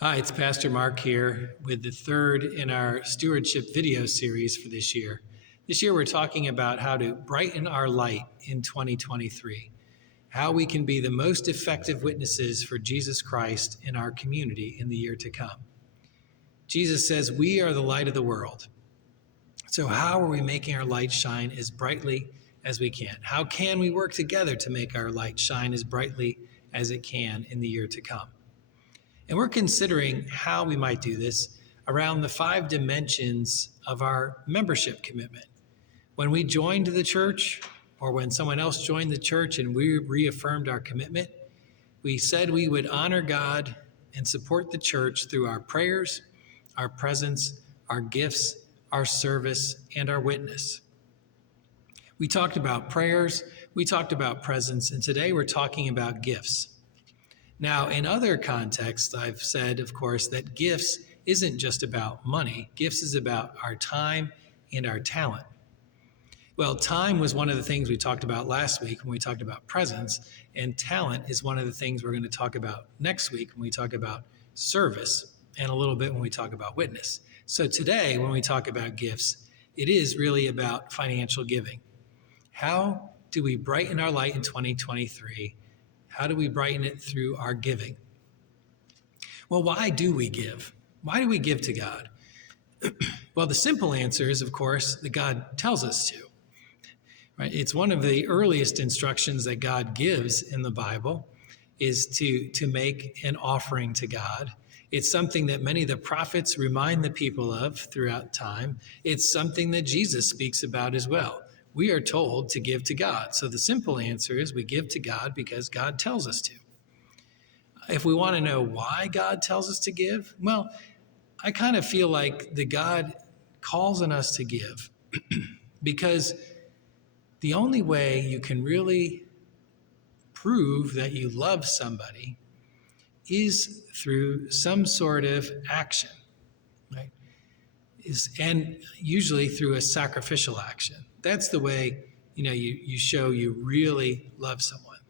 Hi, it's Pastor Mark here with the third in our stewardship video series for this year. This year, we're talking about how to brighten our light in 2023, how we can be the most effective witnesses for Jesus Christ in our community in the year to come. Jesus says, "We are the light of the world." So, how are we making our light shine as brightly as we can? How can we work together to make our light shine as brightly as it can in the year to come? And we're considering how we might do this around the 5 dimensions of our membership commitment. When we joined the church, or when someone else joined the church and we reaffirmed our commitment, we said we would honor God and support the church through our prayers, our presence, our gifts, our service, and our witness. We talked about prayers, we talked about presence, and today we're talking about gifts. Now, in other contexts, I've said, of course, that gifts isn't just about money. Gifts is about our time and our talent. Well, time was one of the things we talked about last week when we talked about presence, and talent is one of the things we're going to talk about next week when we talk about service, and a little bit when we talk about witness. So today, when we talk about gifts, it is really about financial giving. How do we brighten our light in 2023? How do we brighten it through our giving? Well, why do we give? Why do we give to God? Well, the simple answer is, of course, that God tells us to. Right? It's one of the earliest instructions that God gives in the Bible is to make an offering to God. It's something that many of the prophets remind the people of throughout time. It's something that Jesus speaks about as well. We are told to give to God. So the simple answer is we give to God because God tells us to. If we want to know why God tells us to give, well, I kind of feel like the God calls on us to give because the only way you can really prove that you love somebody is through some sort of action, right? And usually through a sacrificial action. That's the way, you show you really love someone,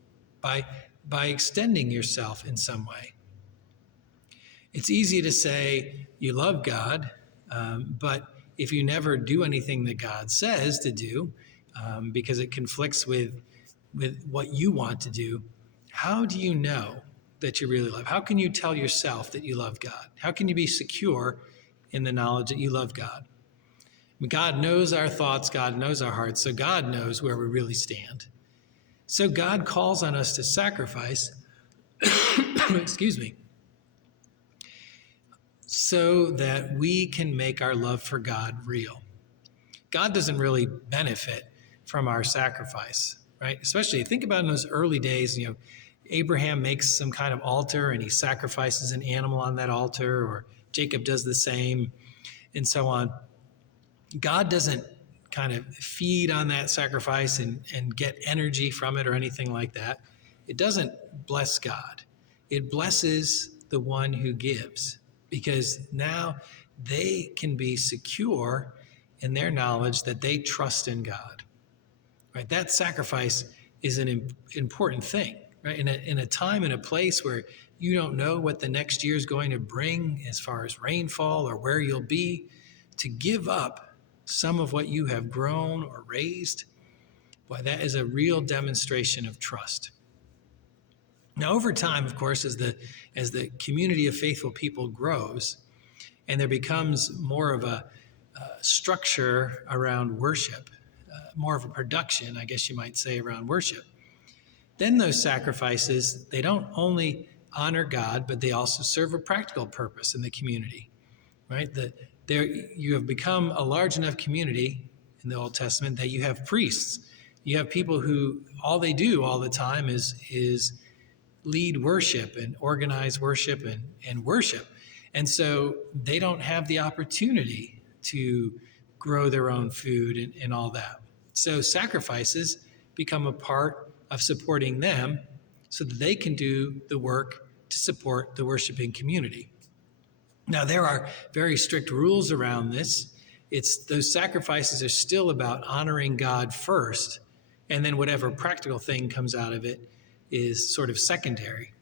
by extending yourself in some way. It's easy to say you love God, but if you never do anything that God says to do, because it conflicts with what you want to do, how do you know that you really love? How can you tell yourself that you love God? How can you be secure in the knowledge that you love God? God knows our thoughts, God knows our hearts, so God knows where we really stand. So God calls on us to sacrifice, excuse me, so that we can make our love for God real. God doesn't really benefit from our sacrifice, right? Especially think about in those early days, Abraham makes some kind of altar and he sacrifices an animal on that altar, or Jacob does the same, and so on. God doesn't kind of feed on that sacrifice and get energy from it or anything like that. It doesn't bless God. It blesses the one who gives, because now they can be secure in their knowledge that they trust in God. Right? That sacrifice is an important thing, right? In a time and a place where you don't know what the next year is going to bring as far as rainfall or where you'll be, to give up some of what you have grown or raised, boy, that is a real demonstration of trust. Now, over time, of course, as the community of faithful people grows, and there becomes more of a structure around worship, more of a production, I guess you might say, around worship, then those sacrifices, they don't only honor God, but they also serve a practical purpose in the community, right? You have become a large enough community in the Old Testament that you have priests. You have people who all they do all the time is lead worship and organize worship and worship. And so they don't have the opportunity to grow their own food and all that. So sacrifices become a part of supporting them so that they can do the work to support the worshiping community. Now, there are very strict rules around this. Those sacrifices are still about honoring God first, and then whatever practical thing comes out of it is sort of secondary.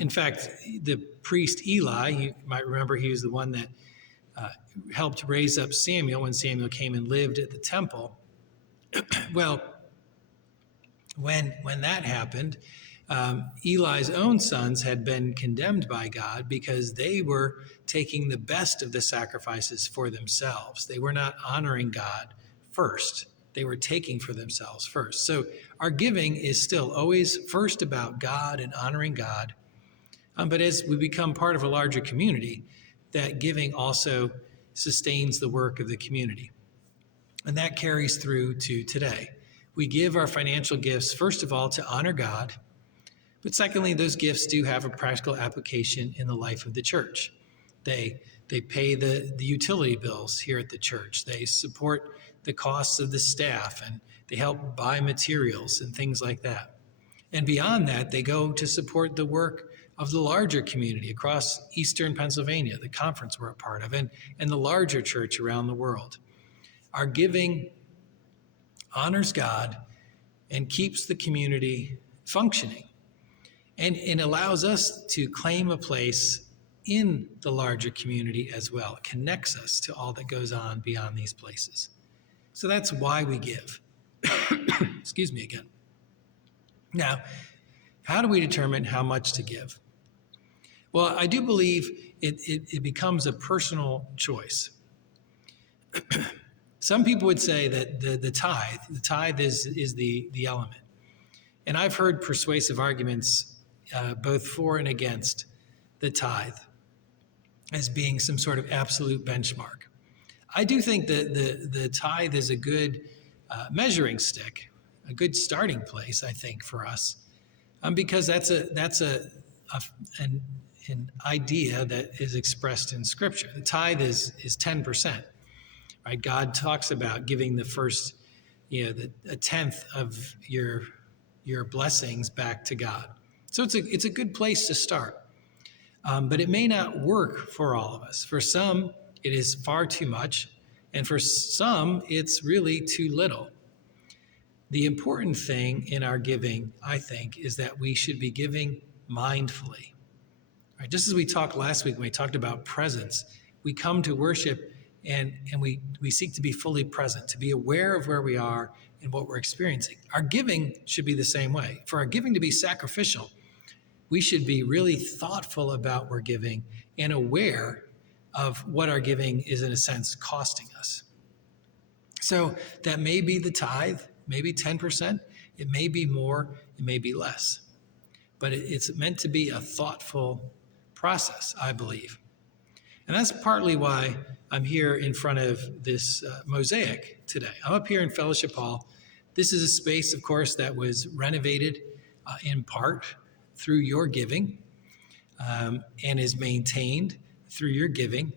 In fact, the priest Eli, you might remember he was the one that helped raise up Samuel when Samuel came and lived at the temple. Well, when that happened, Eli's own sons had been condemned by God because they were taking the best of the sacrifices for themselves. They were not honoring God first. They were taking for themselves first. So our giving is still always first about God and honoring God. But as we become part of a larger community, that giving also sustains the work of the community. And that carries through to today. We give our financial gifts, first of all, to honor God. But secondly, those gifts do have a practical application in the life of the church. They pay the utility bills here at the church. They support the costs of the staff, and they help buy materials and things like that. And beyond that, they go to support the work of the larger community across Eastern Pennsylvania, the conference we're a part of, and the larger church around the world. Our giving honors God and keeps the community functioning. And allows us to claim a place in the larger community as well. It connects us to all that goes on beyond these places. So that's why we give. Excuse me again. Now, how do we determine how much to give? Well, I do believe it becomes a personal choice. Some people would say that the tithe is the element. And I've heard persuasive arguments both for and against the tithe as being some sort of absolute benchmark. I do think that the tithe is a good measuring stick, a good starting place, I think, for us, because that's an idea that is expressed in Scripture. The tithe is 10%, right? God talks about giving the first, a tenth of your blessings back to God. So it's a good place to start. But it may not work for all of us. For some, it is far too much. And for some, it's really too little. The important thing in our giving, I think, is that we should be giving mindfully. Right? Just as we talked last week when we talked about presence, we come to worship and we seek to be fully present, to be aware of where we are and what we're experiencing. Our giving should be the same way. For our giving to be sacrificial, we should be really thoughtful about what we're giving and aware of what our giving is, in a sense, costing us. So that may be the tithe, maybe 10%. It may be more, it may be less. But it's meant to be a thoughtful process, I believe. And that's partly why I'm here in front of this mosaic today. I'm up here in Fellowship Hall. This is a space, of course, that was renovated in part through your giving and is maintained through your giving.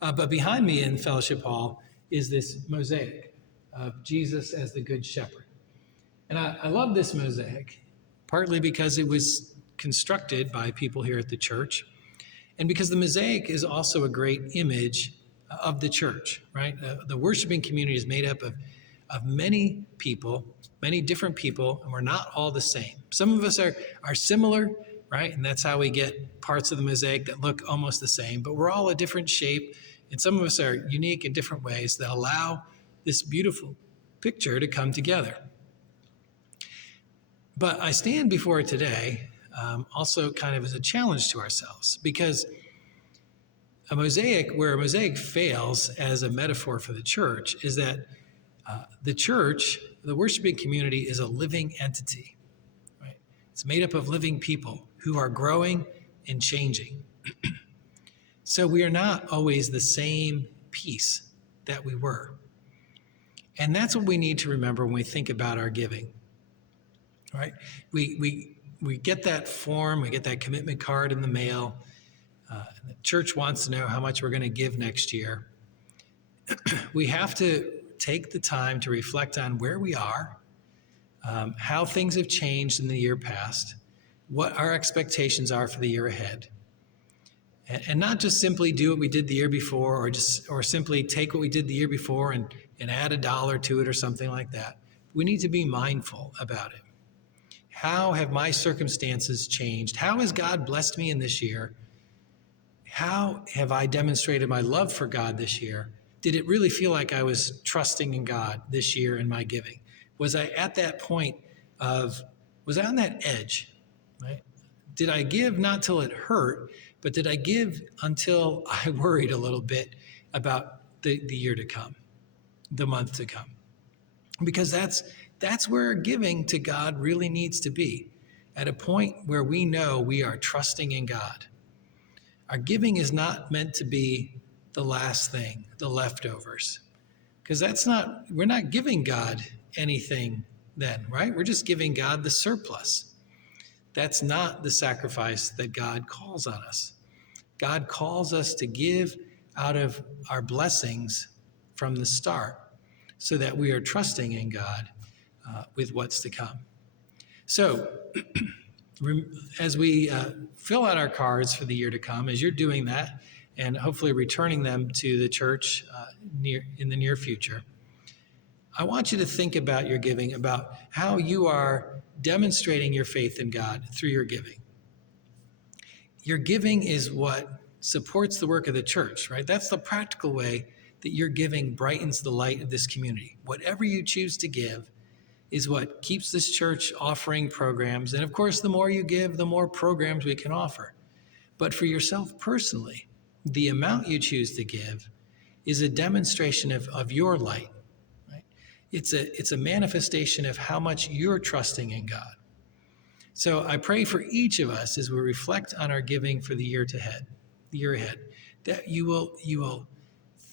But behind me in Fellowship Hall is this mosaic of Jesus as the Good Shepherd. And I love this mosaic, partly because it was constructed by people here at the church, and because the mosaic is also a great image of the church, right? The worshiping community is made up of many people, many different people, and we're not all the same. Some of us are similar, right? And that's how we get parts of the mosaic that look almost the same, but we're all a different shape, and some of us are unique in different ways that allow this beautiful picture to come together. But I stand before it today also kind of as a challenge to ourselves, because where a mosaic fails as a metaphor for the church is that the church, the worshiping community, is a living entity, right? It's made up of living people who are growing and changing. So we are not always the same piece that we were. And that's what we need to remember when we think about our giving, right? We get that form, we get that commitment card in the mail. The church wants to know how much we're going to give next year. We have to take the time to reflect on where we are, how things have changed in the year past, what our expectations are for the year ahead. And not just simply do what we did the year before, or simply take what we did the year before and add $1 to it or something like that. We need to be mindful about it. How have my circumstances changed? How has God blessed me in this year? How have I demonstrated my love for God this year? Did it really feel like I was trusting in God this year in my giving? Was I at that point was I on that edge, right? Did I give not till it hurt, but did I give until I worried a little bit about the year to come, the month to come? Because that's where giving to God really needs to be, at a point where we know we are trusting in God. Our giving is not meant to be the last thing, the leftovers, because we're not giving God anything then, right? We're just giving God the surplus. That's not the sacrifice that God calls on us. God calls us to give out of our blessings from the start so that we are trusting in God with what's to come. So, as we fill out our cards for the year to come, as you're doing that and hopefully returning them to the church in the near future, I want you to think about your giving, about how you are demonstrating your faith in God through your giving. Your giving is what supports the work of the church, right? That's the practical way that your giving brightens the light of this community. Whatever you choose to give is what keeps this church offering programs. And of course, the more you give, the more programs we can offer. But for yourself personally, the amount you choose to give is a demonstration of your light. Right? It's a manifestation of how much you're trusting in God. So I pray for each of us as we reflect on our giving for the year ahead, that you will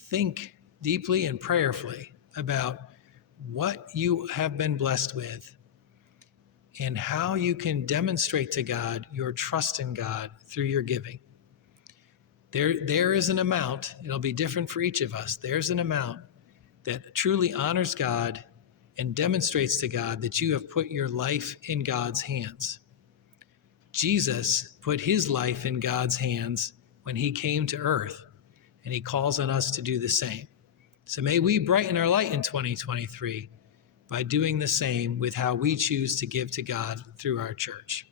think deeply and prayerfully about what you have been blessed with and how you can demonstrate to God your trust in God through your giving. There is an amount, it'll be different for each of us. There's an amount that truly honors God and demonstrates to God that you have put your life in God's hands. Jesus put his life in God's hands when he came to earth, and he calls on us to do the same. So may we brighten our light in 2023 by doing the same with how we choose to give to God through our church.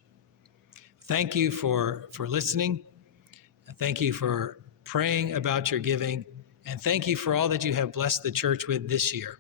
Thank you for listening. Thank you for praying about your giving. And thank you for all that you have blessed the church with this year.